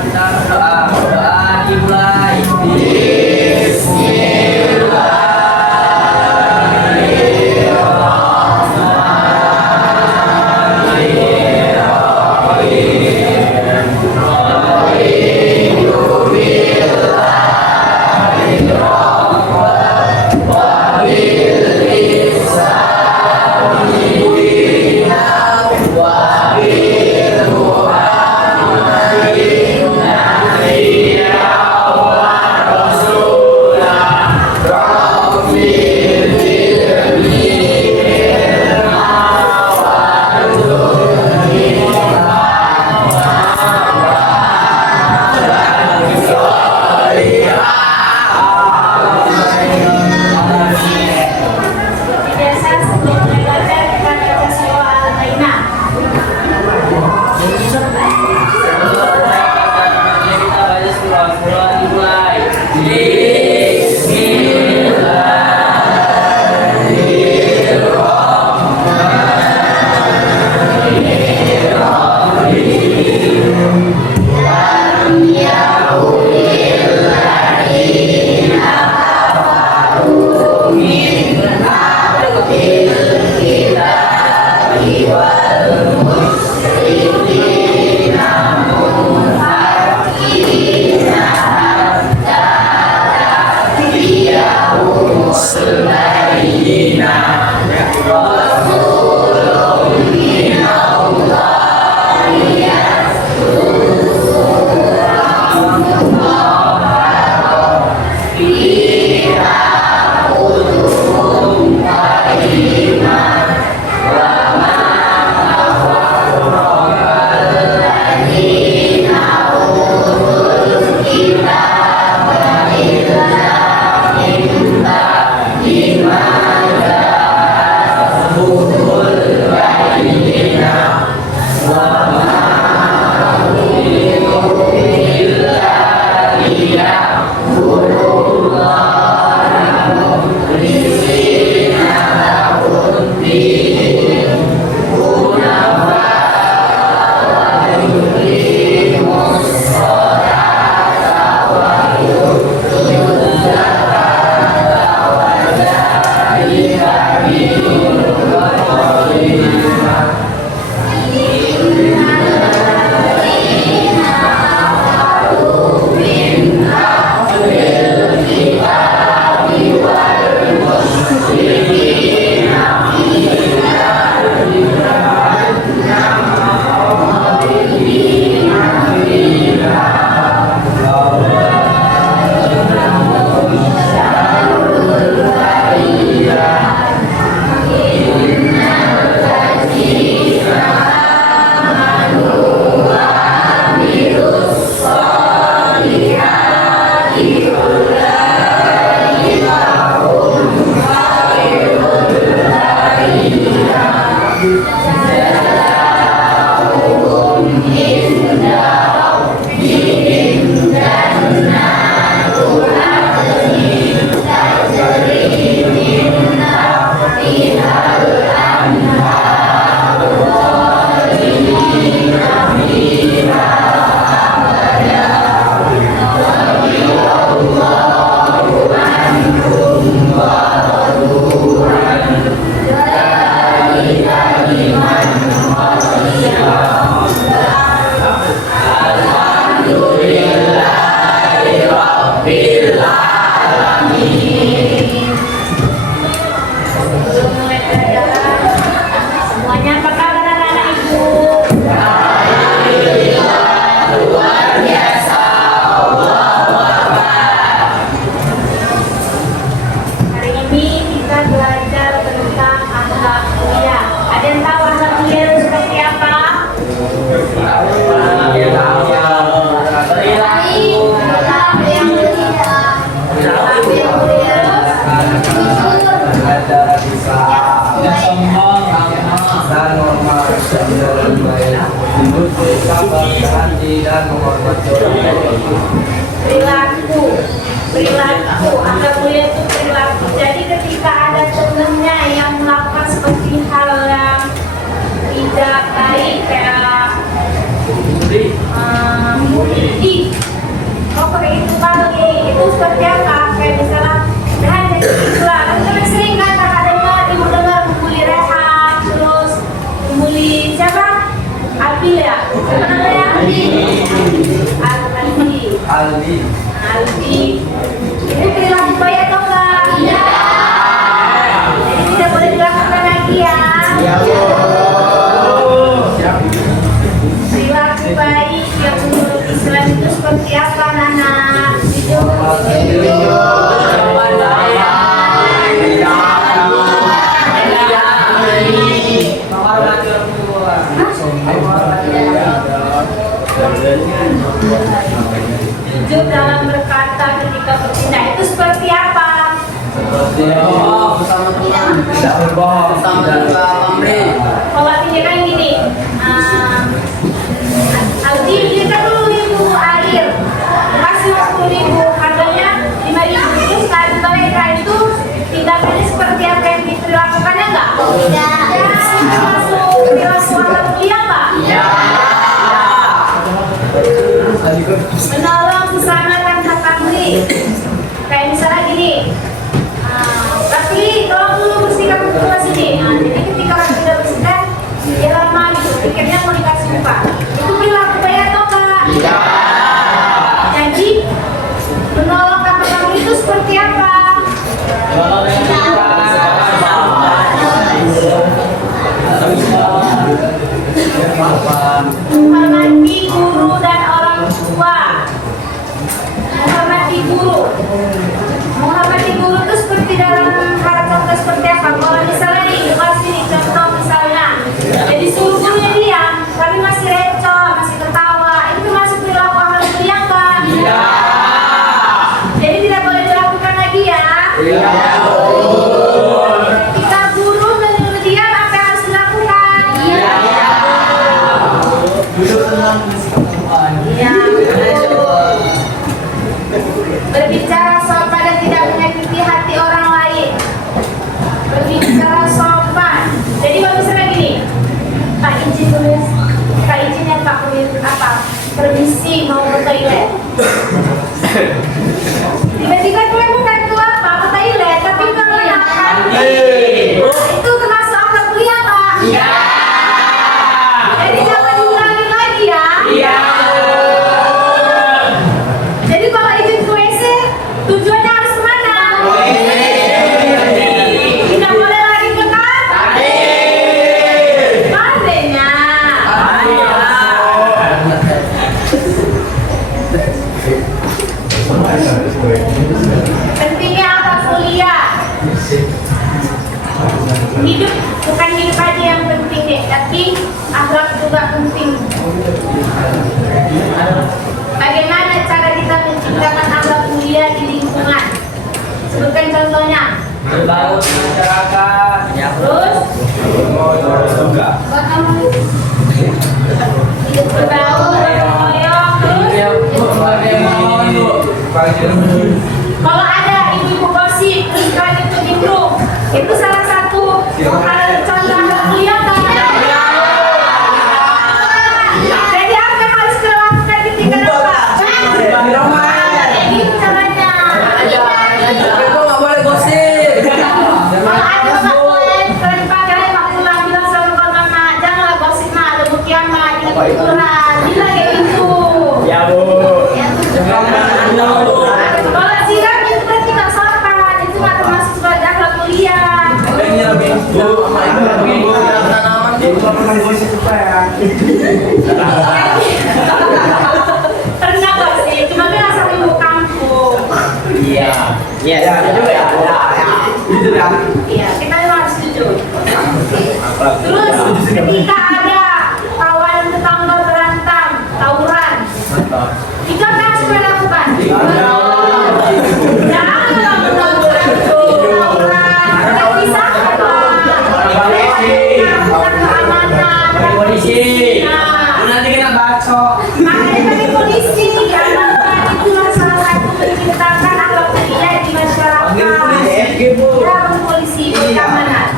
kita berdoa. Doa dimulai. Perilaku akhlak mulia itu perilaku. Jadi ketika ada temennya yang melakukan seperti hal yang tidak baik kayak Aldi. Aldi. Itu perilaku baik atau enggak? Iya. Jadi tidak boleh dilakukan lagi ya. Iya, Bu. Siap. Perilaku baik yang menurut Islam itu seperti apa, anak-anak? Jujur dalam berkata ketika bertindak itu seperti apa? Seperti bersama teman, tidak berbohong, tidak pamrih. Kalau tindakan gini, Aldi belikan dulu ibu air, kasih 10.000, harganya 5.000. Terus mereka itu tindakannya seperti apa yang diperlakukannya enggak? Tidak. Termasuk perilaku anak mulia enggak? Iya. Menolong sesama tanpa pamrih. Kayak misalnya gini, Rafli, tolong dulu bersihkan ketua sini. Jadi ketika orang sudah bersihkan, dia lama gitu, pikirnya mau dikasih upah. Itu perilaku baik atau enggak? Iya. Jadi menolong tanpa pamrih itu seperti apa? Menghormati guru dan orang tua. Menghormati guru. Menghormati guru itu seperti dalam hal contoh seperti apa? Kalau misalnya nih, kasih nih contoh misalnya, jadi suruh gurunya diam, tapi masih receh, masih ketawa, itu masuk perilaku amal mulia enggak? Iya. Jadi tidak boleh dilakukan lagi ya? Iya. Ketika guru menyuruh diam, apa yang harus dilakukan? Iya. Duduk tenang, bersikap. Iya. Berbicara sopan dan tidak menyakiti hati orang lain. Berbicara sopan. Jadi kalau misalnya gini, Pak izin dulu, Pak izin ya Pak, apa? Permisi mau ke toilet. Tiba-tiba gue bukan ke apa? Ke toilet, tapi ke makan. Itu termasuk akhlak mulia Pak? Iya. Jadi jangan diulangi lagi ya. Iya. Jadi kalau izin ke WC, tujuannya harus kemana? Tidak boleh lari ke kamar. Pandainya. Pentingnya akhlak mulia. Hidup bukan hidup aja yang penting deh, tapi akhlak juga penting. Bagaimana cara kita menciptakan akhlak mulia di lingkungan? Sebutkan contohnya. Berbaur di masyarakat. Terus hidup berbaur, berkoyong, terus kalau ada ibu-ibu gosip, terus kalian itu nimbrung, itu salah satu hal contoh akhlak mulia kan? Jadi apa yang harus kita lakukan ketika dapat? Gitu caranya. Kalau ada makulan, kalau dipakai makulan bilang sama mama, janganlah gosip mah, ada bukian mah, jangan keturunan, bilang kayak gitu. Ya, Bu. Kalau siram itu kan tidak sopan, itu nggak termasuk sebagai akhlak mulia. Pernah gak sih? Cuma dia asal ibu kampung. Iya. Iya, ada juga ya. Jujur ya. Iya, kita memang harus jujur. Terus ketika ada kawan tetangga berantem, tawuran, itu apa yang harus kita lakukan? Jangan melakukan tawuran, kita bisa Polisi. Nanti kena bakso. makanya dari polisi dianggapkan itulah salah satu menciptakan akhlak mulia di masyarakat. Ya, polisi keamanan.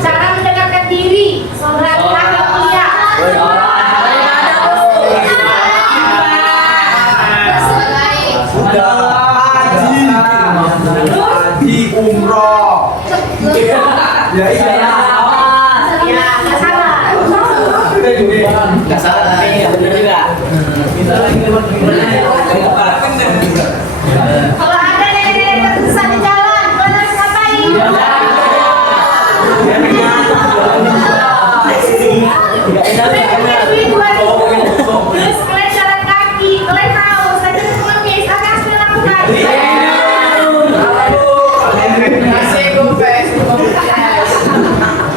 Cara mendekatkan diri, saudara akhlak mulia. Nggak salah tapi nggak benar juga. Kalau ada nenek-nenek tersesat di jalan, kalian harus ngapain? Kalian duit 2.000, terus kalian jalan kaki, kalian haus, tadi itu pengemis, apa yang harus dilakukan?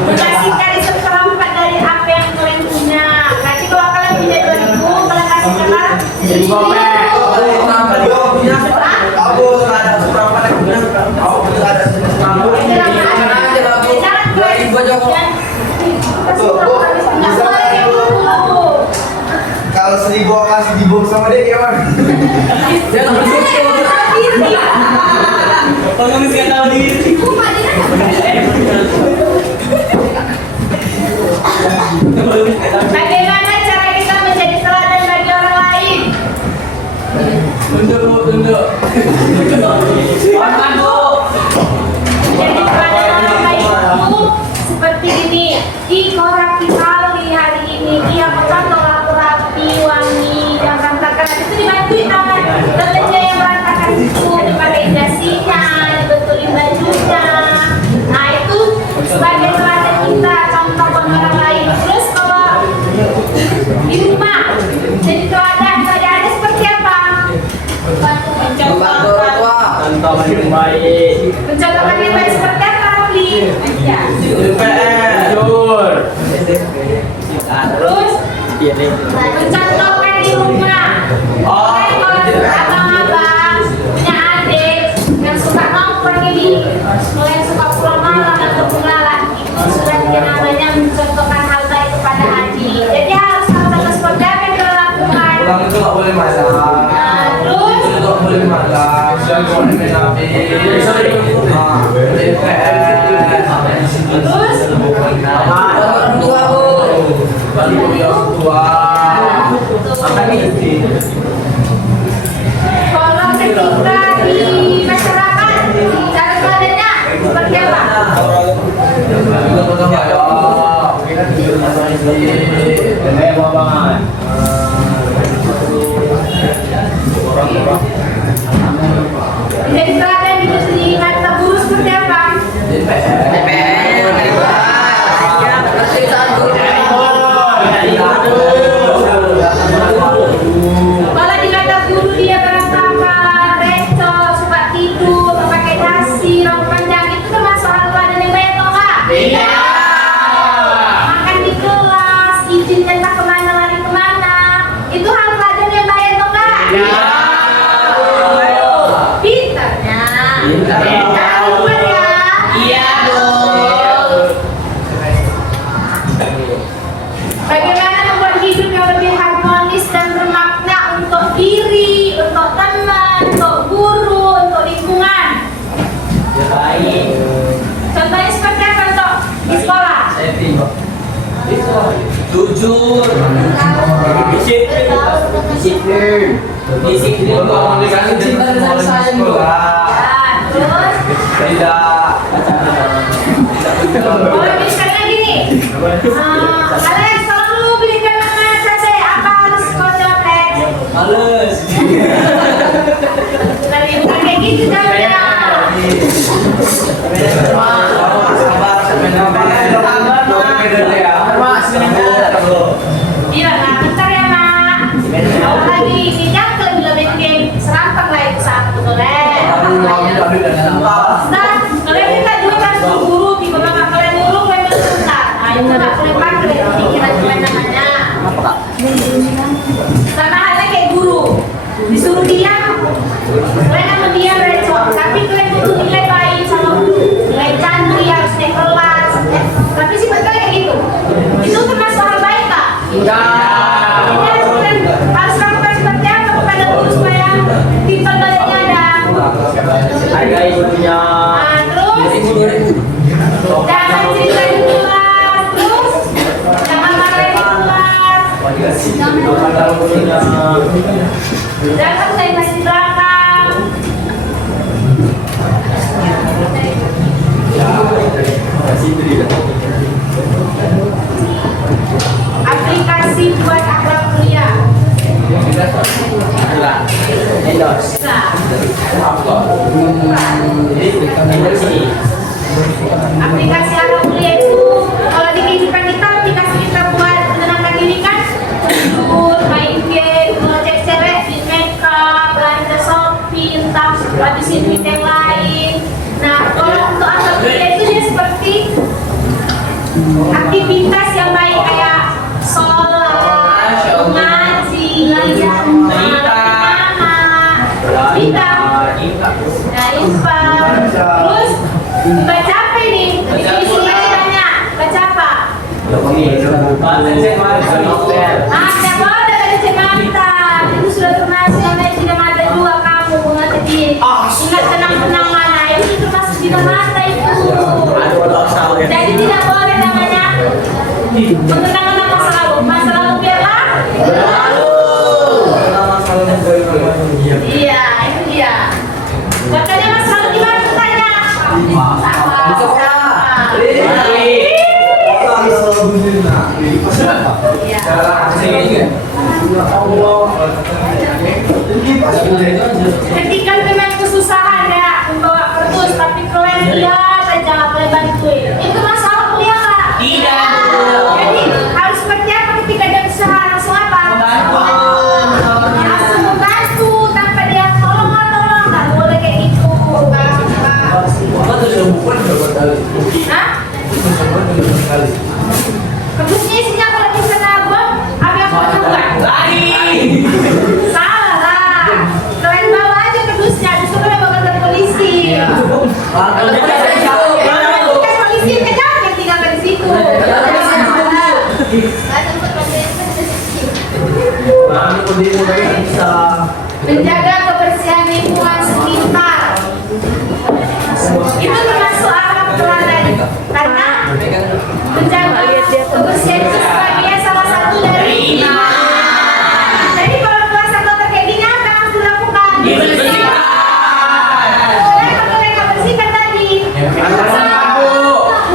Mengasihkan seperempat dari apa yang kalian punya. Nanti kalau kalian punya 2.000, kalian kasihkanlah Kalau 1.000 kasih dibom sama dia gimana? Pengemis nggak tahu diri. Bagaimana cara kita menjadi teladan bagi orang lain? Tunduk. Jadi teladan orang baik itu seperti ini. Iko rapi kali hari ini, dia mencontoh rapi wangi yang berantakan. Itu dibantuin sama temennya yang berantakan itu, dipakai dasinya, dibetulin bajunya. Nah itu sebagai teladan kita, contoh buat orang lain. Terus kalau di rumah jadi teladannya seperti apa? Contoh yang baik. Mencontohkan yang baik seperti apa, Rafli? Terus mencontohkan di rumah. Kalau abang-abang punya adik yang suka nongkrong ini, kalau yang suka pulang malam atau pulang itu sudah namanya mencontohkan hal baik kepada adik. Jadi harus hal seperti apa yang kita lakukan. Pulang itu nggak boleh malam. Terus Nggak boleh malam. Jangan boleh main HP. Terus Orang tua bu. Balik orang tua. kalau ketika di masyarakat cara teladannya seperti apa? Jadi teladan di mata guru seperti apa? Kalau di mata guru dia berantakan, recok, suka tidur, pakai dasi, rambut panjang itu termasuk hal teladan yang baik atau enggak? Iya. Makan di kelas, izin entah kemana lari kemana, itu hal teladan yang baik atau enggak? Iya. Pintarnya. Jangan lupa ya. Iya dong. Bagaimana membuat hidup yang lebih harmonis dan bermakna untuk diri, untuk teman, untuk guru, untuk lingkungan? Baik. Contohnya seperti apa untuk di sekolah? Jujur. Disiplin. Komunikasi cinta dan sayang juga. Ya, terus boleh misalnya gini, Alex tolong dulu belikan makanan saya, apa harus kau jawab Lex? Males. Tapi bukan kayak gitu jawabnya. Bilang lah, bentar ya mak. Kalau lagi minyak lebih game serampak lah itu saat itu boleh. Nah, kalian minta juga kan guru, tiba nggak kalian guru, kalian bentar. Nah itu nggak boleh pakai pikiran kewenangannya. Sama halnya kayak guru, disuruh diam, kalian akan diam recok. Tapi kalian butuh nilai baik sama guru, nilai candri harus naik kelas. Tapi sifat kalian gitu, itu termasuk hal baik tak? Jadi harus lakukan seperti apa kepada guru supaya titel kalian ada. Hargai gurunya. Nah, terus jangan cerita di kelas, terus jangan marah di kelas, jangan saya masih di belakang. Aplikasi Endorse. Bisa. Endorse ini. Aplikasi anak kuliah itu kalau di kehidupan kita aplikasi kita buat menenangkan diri kan tidur, main game, ngecek cewek, di makeup, belanja shopping, entah habisin duit yang lain. Nah kalau untuk anak kuliah itu dia seperti aktivitas yang baik kayak sholat, ngaji, belajar terus baca apa ini? Isinya tanya baca apa? Ada ada dari cerita itu sudah termasuk yang tidak mata juga kamu mengerti ingat tenang mana itu termasuk tidak mata itu. Jadi tidak boleh namanya mengenang masa lalu biarlah. Iya itu dia. Makanya masa lalu gimana tanya? Ketika memang kesusahan ya membawa kertas tapi kalian lihat aja nggak boleh bantuin itu masalah kuliah nggak? Tidak. Jadi harus seperti apa ketika ada kesusahan langsung apa? Langsung membantu tanpa dia tolong nggak boleh kayak gitu. Hah? Kerdusnya isinya kalau bisa nabung, apa yang mau nabung? Salah lah. Kalian bawa aja kerdusnya, disuruh yang bawa kantor polisi. Kan polisi kejar yang tinggalkan di situ. Menjaga kebersihan lingkungan sekitar. Itu termasuk Arab teladan karena menjaga kebersihan itu sebagai salah satu dari iman. Jadi kalau puasa kotor kayak gini apa yang harus dilakukan? Dibersihkan. Kalau mereka bersihkan tadi,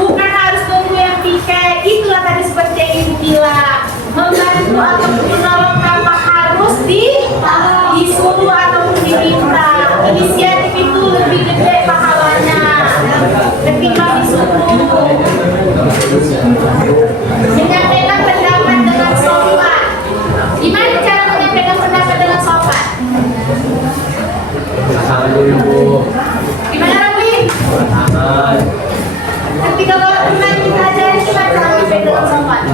bukan harus tunggu yang piket. Itulah tadi seperti yang ibu bilang, membantu atau menolong tanpa harus disuruh ataupun diminta. Inisiatif itu lebih gede pahalanya ketimbang disuruh. Menyampaikan pendapat dengan sopan. Gimana cara menyampaikan pendapat dengan sopan? Gimana Rawi? Ketika bawa teman kita ajarin gimana cara menyampaikan dengan sopan?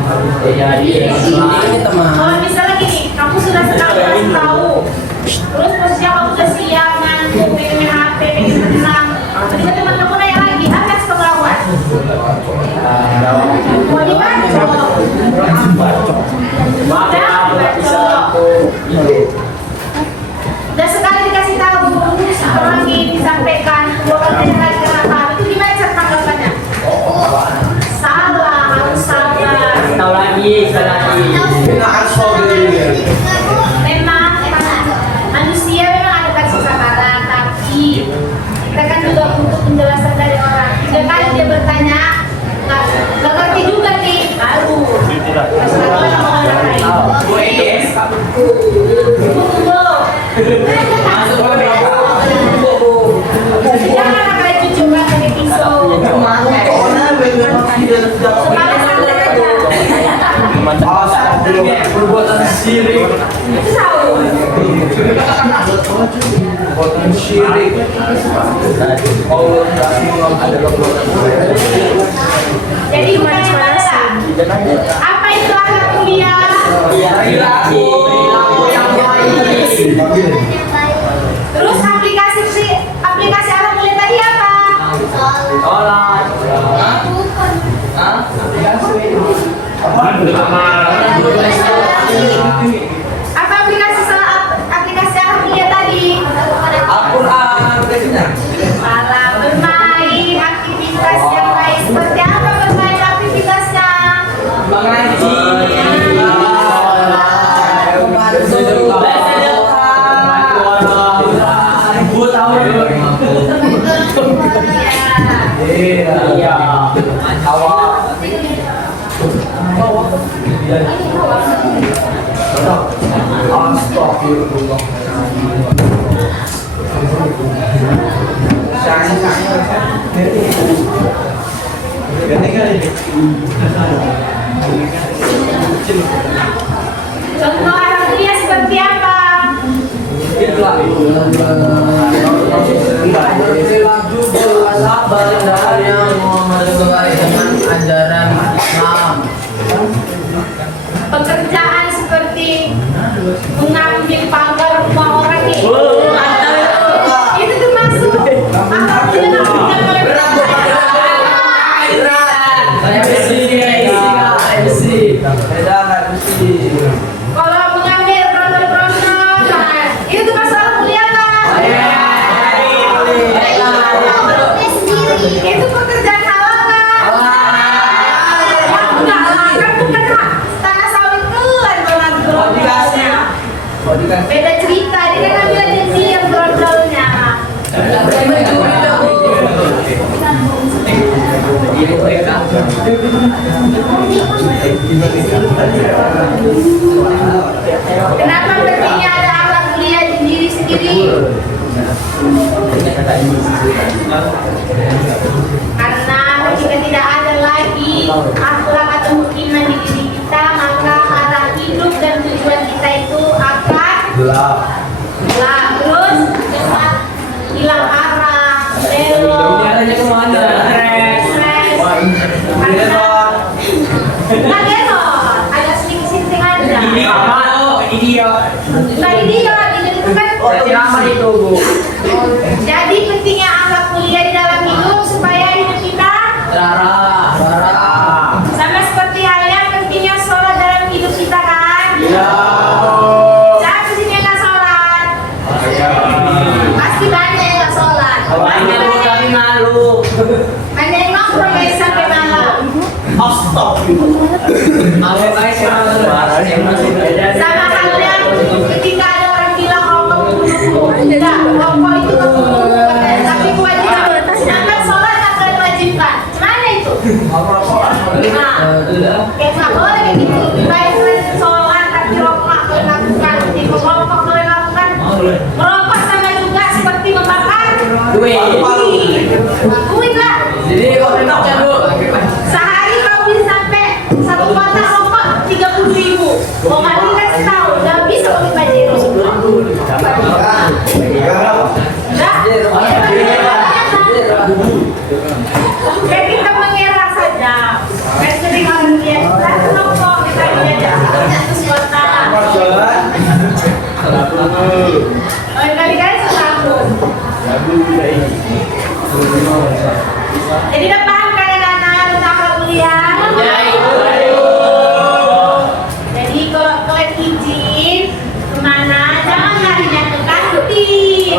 Kalau misalnya gini, kamu sudah sekali kasih tahu, terus posisinya kamu udah siap ngantuk, pengen HP, pengen tenang, ketika teman kamu nanya lagi, apa yang suka melawan? Mau dibacok? Udah sekali dikasih tahu, lagi disampaikan, dua kali lagi kenapa? Itu gimana cara tanggapannya? Salah, harus sabar. Tahu lagi. Memang manusia memang ada kasih sabaran, tapi kita kan juga butuh penjelasan dari orang. 3 kali dia bertanya, nggak ngerti juga nih, baru. Masalah sama orang lain. Jangan kayak cucu banget kayak pisau. Semangat santai aja. Perbuatan syirik. Itu tahu. Perbuatan syirik. Allah adalah Jadi bukan yang mana lah. Apa itu anak kuliah? Terus aplikasi anak kuliah tadi apa? Apa aplikasi anak kuliah tadi? Malah bermain aktivitas yang baik. Seperti apa bermain aktivitasnya? Iya. Contoh anak kuliah seperti apa? dengan ajaran Islam. Pekerjaan seperti mengambil pagar rumah orang nih. Itu termasuk anak kuliah yang boleh kalau mengambil brondol-brondol, nah, itu tuh masalah kuliah kan? Itu pekerjaan halal kan? Enggak lah, kan bukan tanah sawit kelan brondol. Beda cerita, dia kan ambil aja dia brondolnya. Kenapa pentingnya ada akhlak mulia di diri sendiri? Karena jika tidak ada lagi akhlak atau hukuman di diri kita, maka arah hidup dan tujuan kita itu akan gelap. Terus cepat hilang arah, belok. Jalannya kemana? Agak sedikit aja. Idiot. Itu jadi pentingnya akhlak mulia di dalam hidup supaya hidup kita sama seperti halnya pentingnya sholat dalam hidup kita kan? Siapa di sini yang nggak sholat? Pasti banyak yang nggak sholat. Banyak yang nongkrong guys sampai malam. Sama halnya ketika ada orang bilang rokok enggak, rokok itu tapi kewajiban. Sedangkan sholat tak diwajibkan. Mana itu? Nah, kayak nggak boleh kayak gitu. Lebih baik sholat tapi rokok nggak boleh lakukan. Tipe rokok boleh lakukan. Merokok sama juga seperti membakar duit lah. Jadi kalau enak Bu. Sehari kau bisa sampai satu kotak rokok 30.000. Mau nggak dikasih setahun, nggak bisa bagi bajero. Kayak kita mengelak saja. Kayak sering orang lihat kita rokok kita lihat terus kotak. Kali-kali setahun. Jadi udah paham kan anak-anak tentang akhlak mulia? Jadi kalau kalian izin kemana, jangan larinya ke kantin.